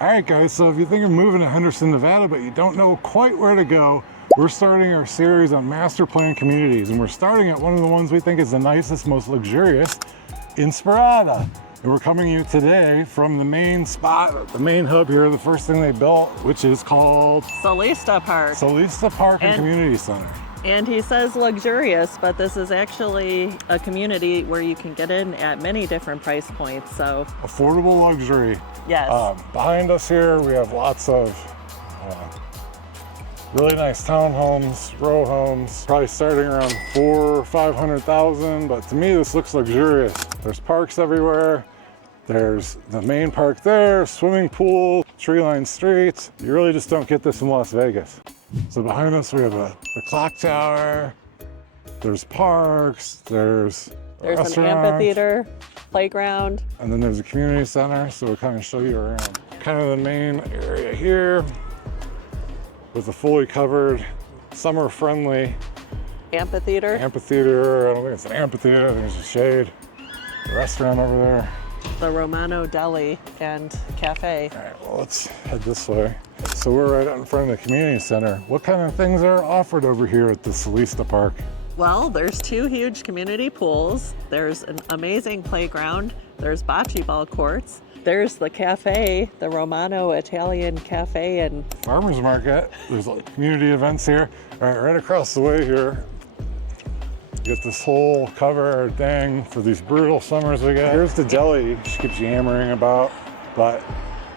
All right, guys, so if you think of moving to Henderson, Nevada, but you don't know quite where to go, we're starting our series on master plan communities, and we're starting at one of the ones we think is the nicest, most luxurious, Inspirada. And we're coming to you today from the main spot, the main hub here, the first thing they built, which is called Solista Park. Solista Park and Community Center. And he says luxurious, but this is actually a community where you can get in at many different price points, so. Affordable luxury. Yes. Behind us here, we have lots of really nice townhomes, row homes, probably starting around $400,000 or $500,000, but to me, this looks luxurious. There's parks everywhere. There's the main park there, swimming pool, tree-lined streets. You really just don't get this in Las Vegas. So behind us, we have the clock tower. There's parks, there's an amphitheater, playground. And then there's a community center, so we'll kind of show you around. Kind of the main area here with a fully covered, summer-friendly amphitheater. I don't think it's an amphitheater, I think it's a shade. The restaurant over there. The Romano Deli and Cafe. All right, well, let's head this way. So we're right out in front of the community center. What kind of things are offered over here at the Solista Park? Well, there's 2 huge community pools. There's an amazing playground. There's bocce ball courts. There's the cafe, the Romano Italian Cafe and farmers market. There's like community events here. All right across the way here, you get this whole cover thing for these brutal summers we got. Here's the deli she keeps yammering about, but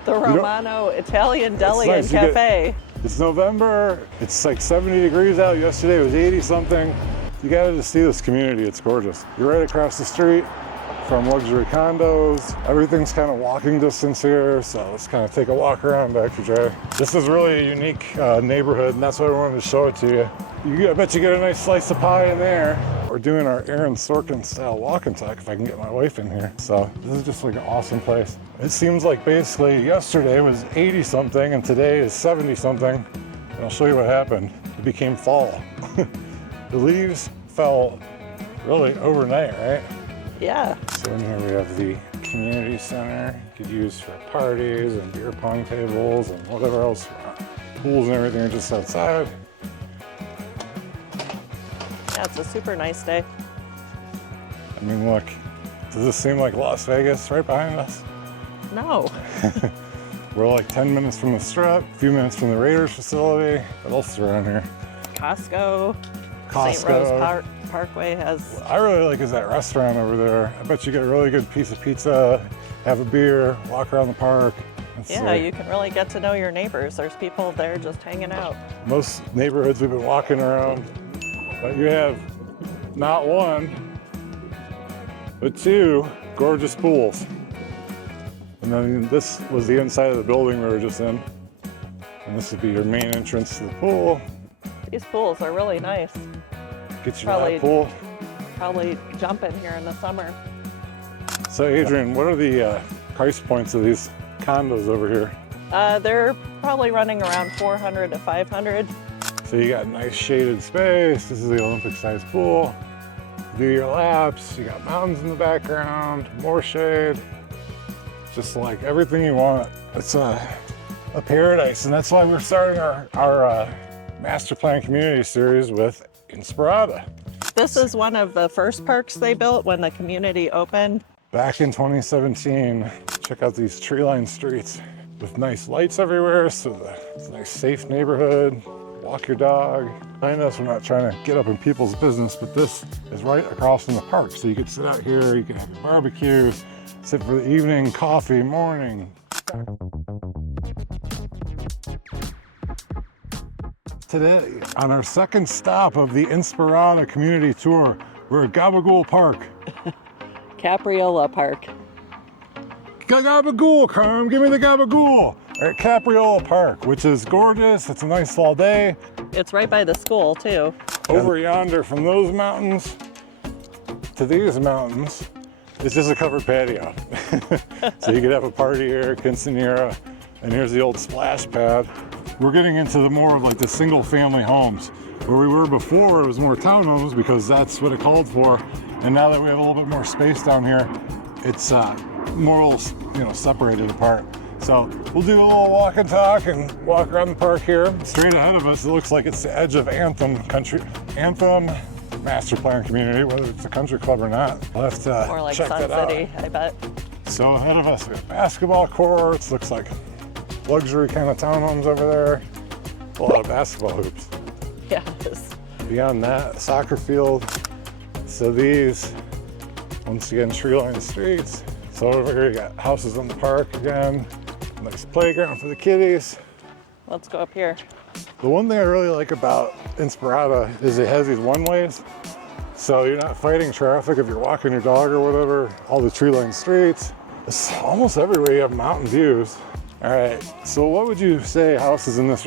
the Romano Italian Deli and Cafe. It's November, it's like 70 degrees out. Yesterday it was 80 something. You gotta just see this community, it's gorgeous. You're right across the street from luxury condos. Everything's kind of walking distance here, so let's kind of take a walk around back to Jay. This is really a unique neighborhood, and that's why I wanted to show it to you. I bet you get a nice slice of pie in there. We're doing our Aaron Sorkin style walk and talk if I can get my wife in here. So this is just like an awesome place. It seems like basically yesterday was 80 something and today is 70 something. And I'll show you what happened. It became fall. The leaves fell really overnight, right? Yeah. So in here we have the community center. You could use for parties and beer pong tables and whatever else. Pools and everything are just outside. Yeah, it's a super nice day. I mean, look, does this seem like Las Vegas right behind us? No. We're like 10 minutes from the Strip, a few minutes from the Raiders facility. What else is around here? Costco. St. Rose Parkway has... What I really like is that restaurant over there. I bet you get a really good piece of pizza, have a beer, walk around the park. You can really get to know your neighbors. There's people there just hanging out. Most neighborhoods we've been walking around, but you have not one, but 2 gorgeous pools. And then this was the inside of the building we were just in. And this would be your main entrance to the pool. These pools are really nice. Get you to that pool. Probably jump in here in the summer. So Adrianne, what are the price points of these condos over here? They're probably running around 400 to 500. So you got nice shaded space. This is the Olympic sized pool. Do your laps. You got mountains in the background, more shade. Just like everything you want. It's a paradise, and that's why we're starting our master plan community series with Inspirada. This is one of the first parks they built when the community opened. Back in 2017. Check out these tree-lined streets with nice lights everywhere, so it's a nice safe neighborhood. Walk your dog. Behind us, we're not trying to get up in people's business, but this is right across from the park. So you can sit out here, you can have a barbecue, sit for the evening, coffee, morning. Today, on our second stop of the Inspirada community tour, we're at Gabagool Park. Capriola Park. Gabagool, Carm, give me the Gabagool. At Capriola Park, which is gorgeous. It's a nice fall day. It's right by the school too. Over yonder from those mountains to these mountains, it's just a covered patio. So you could have a party here, quinceanera, and here's the old splash pad. We're getting into the more of like the single family homes. Where we were before, it was more townhomes because that's what it called for. And now that we have a little bit more space down here, it's more separated apart. So we'll do a little walk and talk and walk around the park here. Straight ahead of us, it looks like it's the edge of Anthem master plan community, whether it's a country club or not. We'll have to More like check Sun that out. City, I bet. So ahead of us, we have basketball courts, looks like luxury kind of townhomes over there. A lot of basketball hoops. Yes. Beyond that, soccer field. So these, once again, tree-lined streets. So over here you got houses in the park again. Nice playground for the kiddies. Let's go up here. The one thing I really like about Inspirada is it has these one-ways. So you're not fighting traffic if you're walking your dog or whatever. All the tree-lined streets. It's almost everywhere you have mountain views. All right, so what would you say houses in this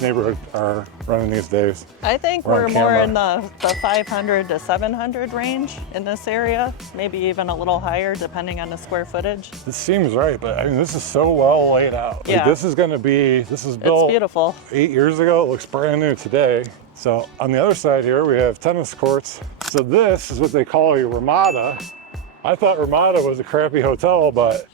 neighborhood are running these days? I think we're more in the 500 to 700 range in this area, maybe even a little higher depending on the square footage. This seems right, but I mean, this is so well laid out. Yeah. Like, this is built It's beautiful. 8 years ago. It looks brand new today. So on the other side here, we have tennis courts. So this is what they call a Ramada. I thought Ramada was a crappy hotel, but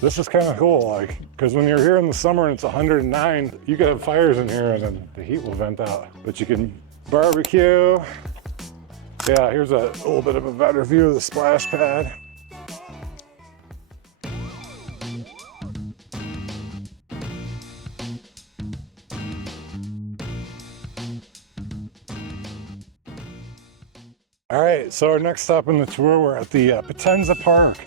this is kind of cool, like, because when you're here in the summer and it's 109, you could have fires in here and then the heat will vent out. But you can barbecue. Yeah, here's a little bit of a better view of the splash pad. All right, so our next stop in the tour, we're at the Potenza Park.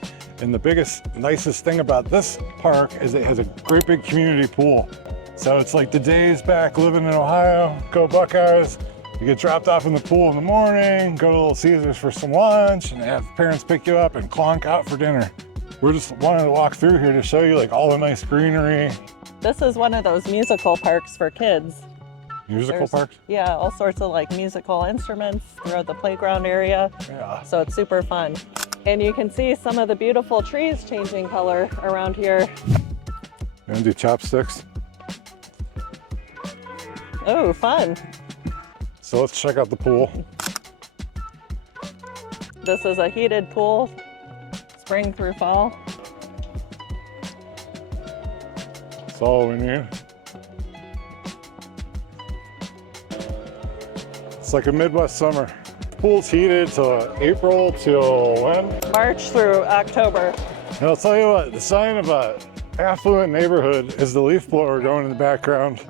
And the biggest, nicest thing about this park is it has a great big community pool. So it's like the days back living in Ohio, go Buckeyes. You get dropped off in the pool in the morning, go to Little Caesars for some lunch, and have parents pick you up and clonk out for dinner. We're just wanting to walk through here to show you like all the nice greenery. This is one of those musical parks for kids. Musical parks? Yeah, all sorts of like musical instruments throughout the playground area. Yeah. So it's super fun. And you can see some of the beautiful trees changing color around here. You gonna do chopsticks? Oh, fun. So let's check out the pool. This is a heated pool, spring through fall. That's all we need. It's like a Midwest summer. Pool's heated till April till when? March through October. And I'll tell you what, the sign of a affluent neighborhood is the leaf blower going in the background.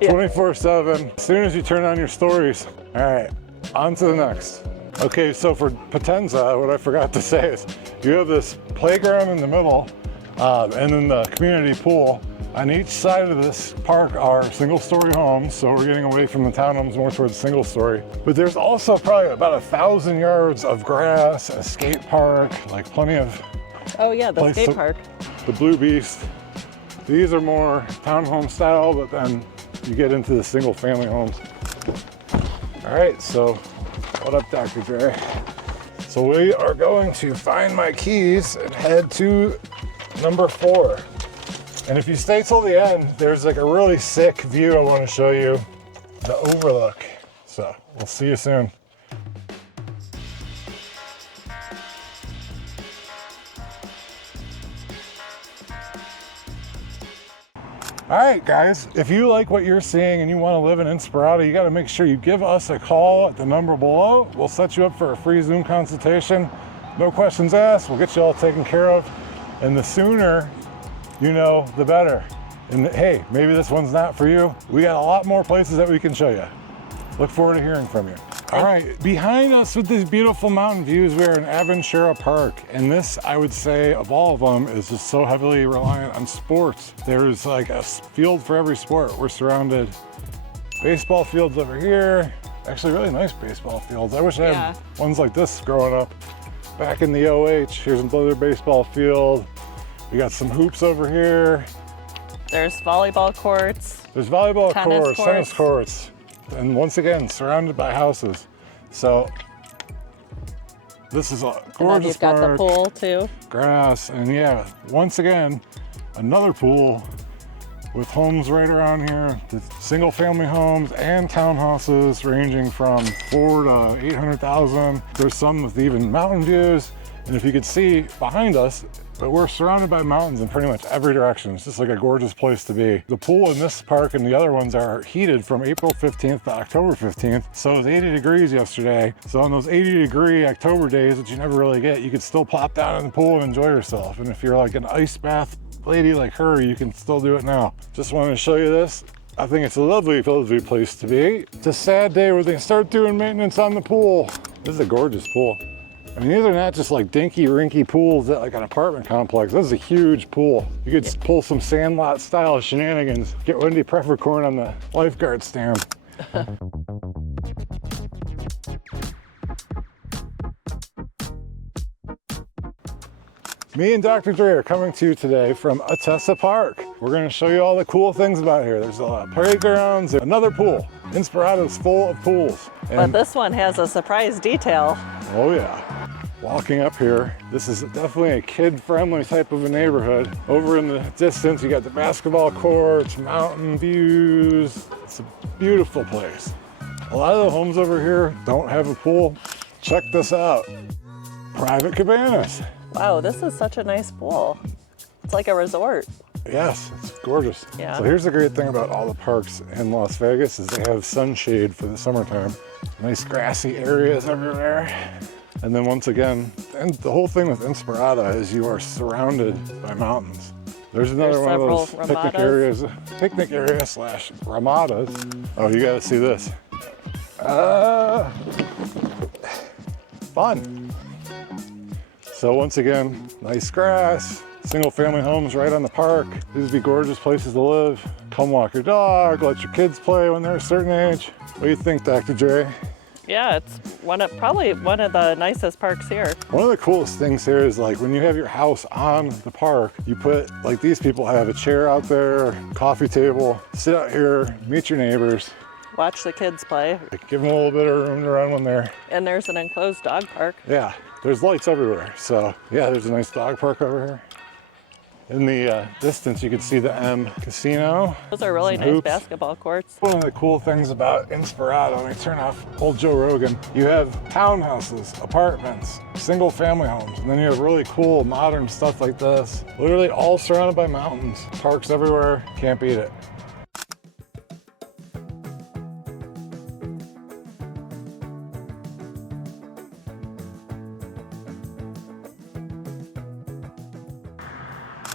Yeah. 24/7, as soon as you turn on your stories. All right, on to the next. Okay, so for Potenza, what I forgot to say is you have this playground in the middle and then the community pool. On each side of this park are single-story homes, so we're getting away from the townhomes more towards single-story. But there's also probably about 1,000 yards of grass, a skate park, like plenty of. Oh yeah, the skate park. The Blue Beast. These are more townhome style, but then you get into the single-family homes. All right, so what up, Dr. Dre? So we are going to find my keys and head to number 4. And if you stay till the end, there's like a really sick view I want to show you, the overlook. So we'll see you soon. All right, guys, if you like what you're seeing and you want to live in Inspirada, you got to make sure you give us a call at the number below. We'll set you up for a free Zoom consultation. No questions asked. We'll get you all taken care of. And the sooner you know, the better. And hey, maybe this one's not for you. We got a lot more places that we can show you. Look forward to hearing from you. All right, behind us with these beautiful mountain views, we're in Aventura Park. And this, I would say, of all of them, is just so heavily reliant on sports. There's like a field for every sport. We're surrounded. Baseball fields over here. Actually, really nice baseball fields. I wish I had ones like this growing up. Back in the OH, here's another baseball field. We got some hoops over here. There's volleyball courts. There's volleyball courts, tennis courts. And once again, surrounded by houses. So this is a gorgeous park. You've got the pool too. Grass, and yeah, once again, another pool with homes right around here. The single family homes and townhouses ranging from 4 to 800,000. There's some with even mountain views. And if you could see behind us, but we're surrounded by mountains in pretty much every direction. It's just like a gorgeous place to be. The pool in this park and the other ones are heated from April 15th to October 15th. So it was 80 degrees yesterday. So on those 80-degree October days that you never really get, you could still plop down in the pool and enjoy yourself. And if you're like an ice bath lady like her, you can still do it now. Just wanted to show you this. I think it's a lovely, lovely place to be. It's a sad day where they start doing maintenance on the pool. This is a gorgeous pool. I mean, these are not just like dinky, rinky pools at like an apartment complex. This is a huge pool. You could pull some Sandlot style shenanigans. Get Wendy Peppercorn on the lifeguard stand. Me and Dr. Dre are coming to you today from Atessa Park. We're going to show you all the cool things about here. There's a lot of playgrounds, another pool. Inspirada is full of pools. But this one has a surprise detail. Oh yeah. Walking up here, this is definitely a kid-friendly type of a neighborhood. Over in the distance, you got the basketball courts, mountain views. It's a beautiful place. A lot of the homes over here don't have a pool. Check this out. Private cabanas. Wow, this is such a nice pool. It's like a resort. Yes, it's gorgeous. Yeah. So here's the great thing about all the parks in Las Vegas is they have sunshade for the summertime. Nice grassy areas everywhere. And then once again, and the whole thing with Inspirada is you are surrounded by mountains. There's another one of those picnic areas slash ramadas. Oh, you gotta see this. Fun. So once again, nice grass, single family homes right on the park. These would be gorgeous places to live. Come walk your dog, let your kids play when they're a certain age. What do you think, Dr. Dre? Yeah, it's probably one of the nicest parks here. One of the coolest things here is like when you have your house on the park, you put, like these people have a chair out there, coffee table, sit out here, meet your neighbors. Watch the kids play. Give them a little bit of room to run when they're... And there's an enclosed dog park. Yeah, there's lights everywhere. So yeah, there's a nice dog park over here. In the distance, you can see the M Casino. Those are really nice basketball courts. One of the cool things about Inspirada, let me turn off old Joe Rogan, you have townhouses, apartments, single family homes, and then you have really cool modern stuff like this. Literally all surrounded by mountains, parks everywhere, can't beat it.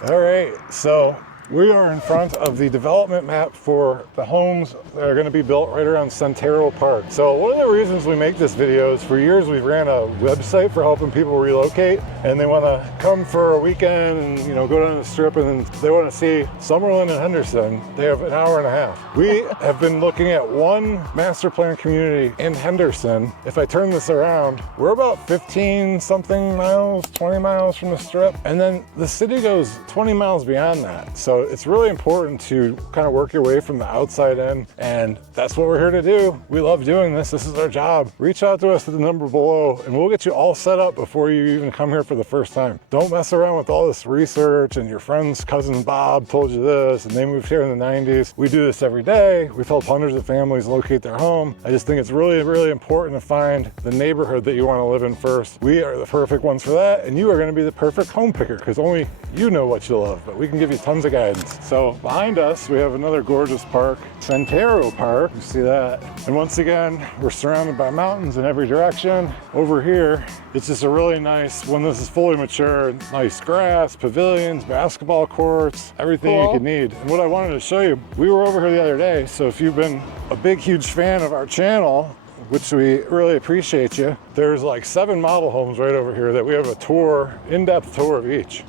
All right, so we are in front of the development map for the homes that are going to be built right around Santero Park. So one of the reasons we make this video is for years we've ran a website for helping people relocate, and they want to come for a weekend and go down the strip, and then they want to see Summerlin and Henderson. They have an hour and a half. We have been looking at one master plan community in Henderson. If I turn this around, we're about 15 something miles, 20 miles from the strip, and then the city goes 20 miles beyond that. So it's really important to kind of work your way from the outside in, and that's what we're here to do. We love doing this. This is our job. Reach out to us at the number below and we'll get you all set up before you even come here for the first time. Don't mess around with all this research and your friend's cousin Bob told you this and they moved here in the 90s. We do this every day. We've helped hundreds of families locate their home. I just think it's really, really important to find the neighborhood that you want to live in first. We are the perfect ones for that, and you are going to be the perfect home picker because only you know what you love, but we can give you tons of guidance. So behind us, we have another gorgeous park, Santero Park. You see that? And once again, we're surrounded by mountains in every direction. Over here, it's just a really nice, when this is fully mature, nice grass, pavilions, basketball courts, everything you could need. And what I wanted to show you, we were over here the other day, so if you've been a big, huge fan of our channel, which we really appreciate you, there's like 7 model homes right over here that we have a tour, in-depth tour of each.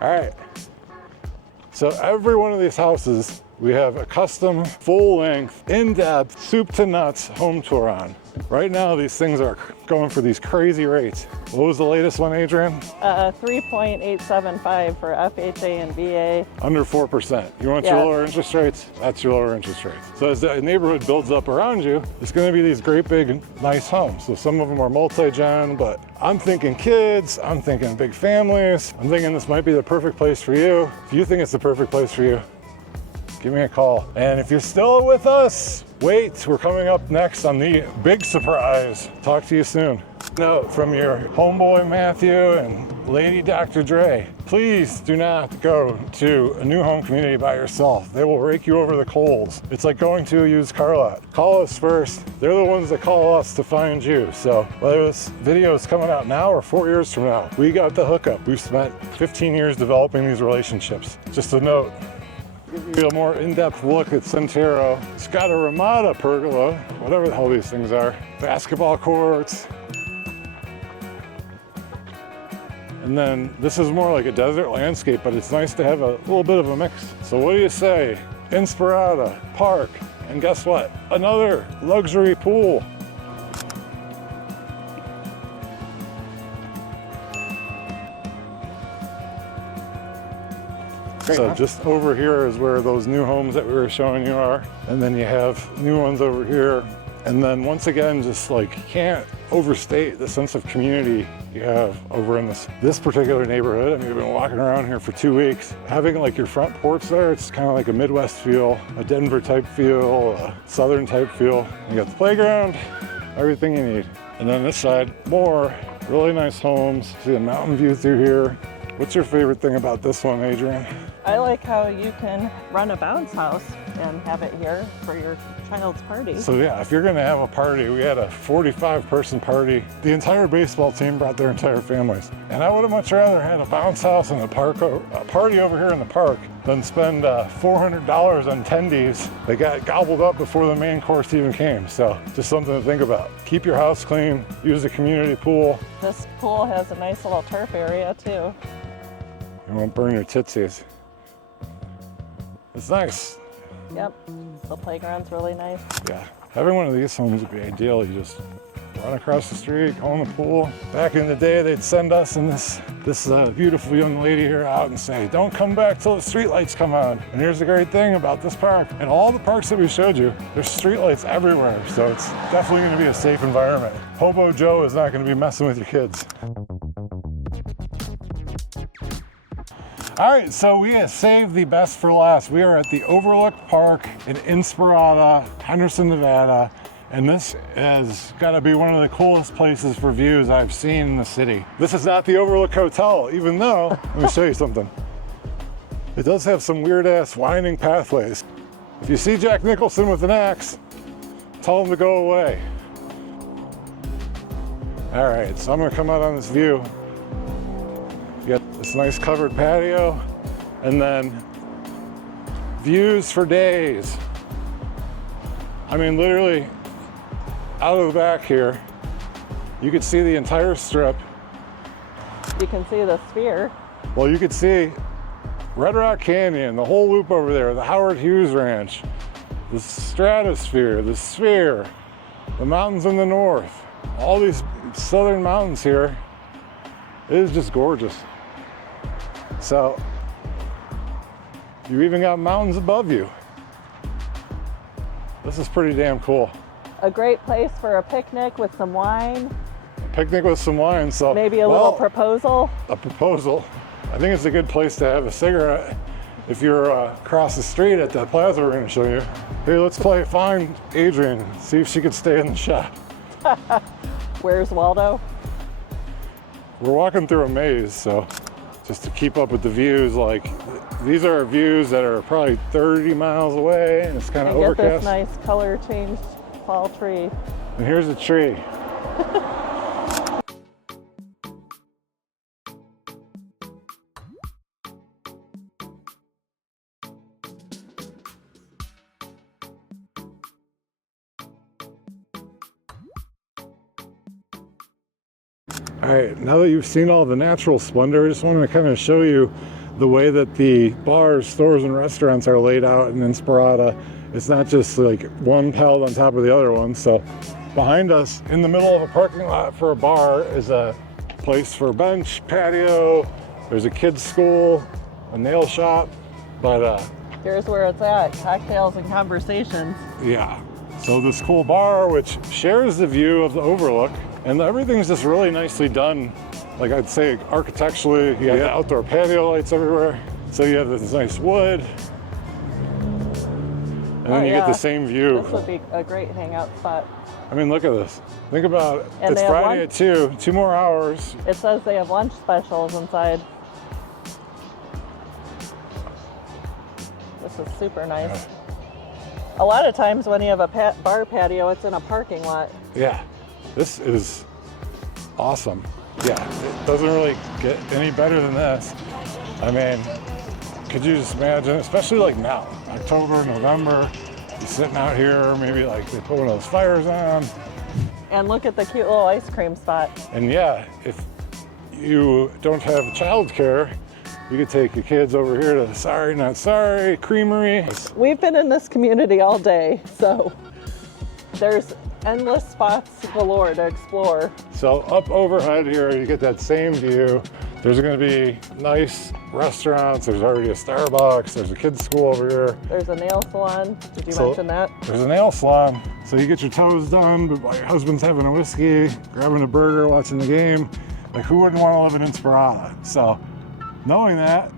All right, so every one of these houses, we have a custom, full-length, in-depth, soup to nuts home tour on. Right now, these things are going for these crazy rates. What was the latest one, Adrianne? 3.875 for FHA and VA. Under 4%. You want your lower interest rates? That's your lower interest rates. So as the neighborhood builds up around you, it's going to be these great big nice homes. So some of them are multi-gen, but I'm thinking kids, I'm thinking big families. I'm thinking this might be the perfect place for you. If you think it's the perfect place for you, give me a call. And if you're still with us, Wait, we're coming up next on the big surprise. Talk to you soon. Note from your homeboy Matthew and Lady Dr. Dre. Please do not go to a new home community by yourself. They will rake you over the coals. It's like going to a used car lot. Call us first. They're the ones that call us to find you. So whether this video is coming out now or 4 years from now, we got the hookup. We've spent 15 years developing these relationships. Just a note. Give you a more in-depth look at Centero. It's got a Ramada pergola, whatever the hell these things are. Basketball courts. And then this is more like a desert landscape, but it's nice to have a little bit of a mix. So what do you say? Inspirada, park, and guess what? Another luxury pool. Great, so just over here is where those new homes that we were showing you are. And then you have new ones over here. And then once again, just like can't overstate the sense of community you have over in this particular neighborhood. I mean, we've been walking around here for 2 weeks. Having like your front porch there, it's kind of like a Midwest feel, a Denver type feel, a Southern type feel. You got the playground, everything you need. And then this side, more really nice homes. See a mountain view through here. What's your favorite thing about this one, Adrianne? I like how you can run a bounce house and have it here for your child's party. So yeah, if you're gonna have a party, we had a 45-person party. The entire baseball team brought their entire families. And I would have much rather had a bounce house and a party over here in the park than spend $400 on tendies that got gobbled up before the main course even came. So just something to think about. Keep your house clean, use a community pool. This pool has a nice little turf area too. You won't burn your tootsies. It's nice. Yep, the playground's really nice. Yeah, having one of these homes would be ideal. You just run across the street, go in the pool. Back in the day, they'd send us and this beautiful young lady here out and say, don't come back till the streetlights come on. And here's the great thing about this park. And all the parks that we showed you, there's streetlights everywhere. So it's definitely gonna be a safe environment. Hobo Joe is not gonna be messing with your kids. All right, so we have saved the best for last. We are at the Overlook Park in Inspirada, Henderson, Nevada, and this has got to be one of the coolest places for views I've seen in the city. This is not the Overlook Hotel, even though, let me show you something. It does have some weird-ass winding pathways. If you see Jack Nicholson with an axe, tell him to go away. All right, so I'm gonna come out on this view. You got this nice covered patio, and then views for days. I mean, literally, out of the back here, you could see the entire strip. You can see the sphere. Well, you could see Red Rock Canyon, the whole loop over there, the Howard Hughes Ranch, the stratosphere, the sphere, the mountains in the north, all these southern mountains here. It is just gorgeous. So, you even got mountains above you. This is pretty damn cool. A great place for a picnic with some wine. A picnic with some wine, so. Maybe a little proposal. A proposal. I think it's a good place to have a cigarette if you're across the street at that plaza we're gonna show you. Hey, let's find Adrianne, see if she could stay in the shot. Where's Waldo? We're walking through a maze, so just to keep up with the views, like these are views that are probably 30 miles away, and it's kind of overcast. Get this nice color changed fall tree. And here's a tree. All right, now that you've seen all the natural splendor, I just want to kind of show you the way that the bars, stores, and restaurants are laid out in Inspirada. It's not just like one piled on top of the other one. So behind us, in the middle of a parking lot for a bar, is a place for a bench, patio. There's a kid's school, a nail shop, but here's where it's at, cocktails and conversations. Yeah, so this cool bar, which shares the view of the overlook, and everything's just really nicely done. Like I'd say architecturally, you got the outdoor patio lights everywhere. So you have this nice wood. And then you get the same view. This would be a great hangout spot. I mean, look at this. Think about it. And It's Friday at 2, 2 more hours. It says they have lunch specials inside. This is super nice. A lot of times when you have a bar patio, it's in a parking lot. Yeah, this is awesome. Yeah, it doesn't really get any better than this. I mean, could you just imagine, especially like now, October, November, you're sitting out here, maybe like they put one of those fires on. And look at the cute little ice cream spot. And yeah, if you don't have childcare, you could take your kids over here to Sorry Not Sorry Creamery. We've been in this community all day, so there's endless spots galore to explore. So up overhead here, you get that same view. There's gonna be nice restaurants. There's already a Starbucks. There's a kids' school over here. There's a nail salon. Did you mention that? There's a nail salon. So you get your toes done, but while your husband's having a whiskey, grabbing a burger, watching the game. Like, who wouldn't want to live in Inspirada? So knowing that,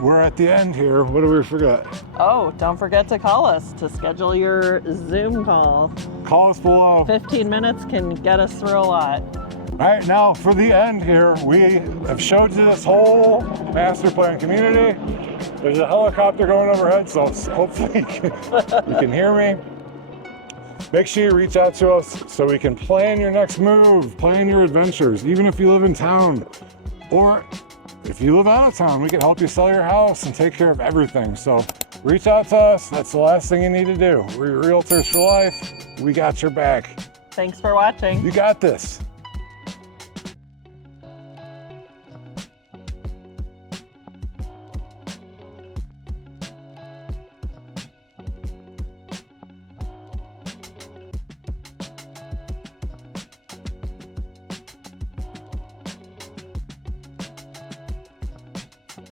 we're at the end here. What do we forget? Oh, don't forget to call us to schedule your Zoom call. Call us below. 15 minutes can get us through a lot. All right, now for the end here, we have showed you this whole master plan community. There's a helicopter going overhead, so hopefully you can hear me. Make sure you reach out to us so we can plan your next move, plan your adventures, even if you live in town. Or if you live out of town, we can help you sell your house and take care of everything. So reach out to us. That's the last thing you need to do. We're realtors for life. We got your back. Thanks for watching. You got this.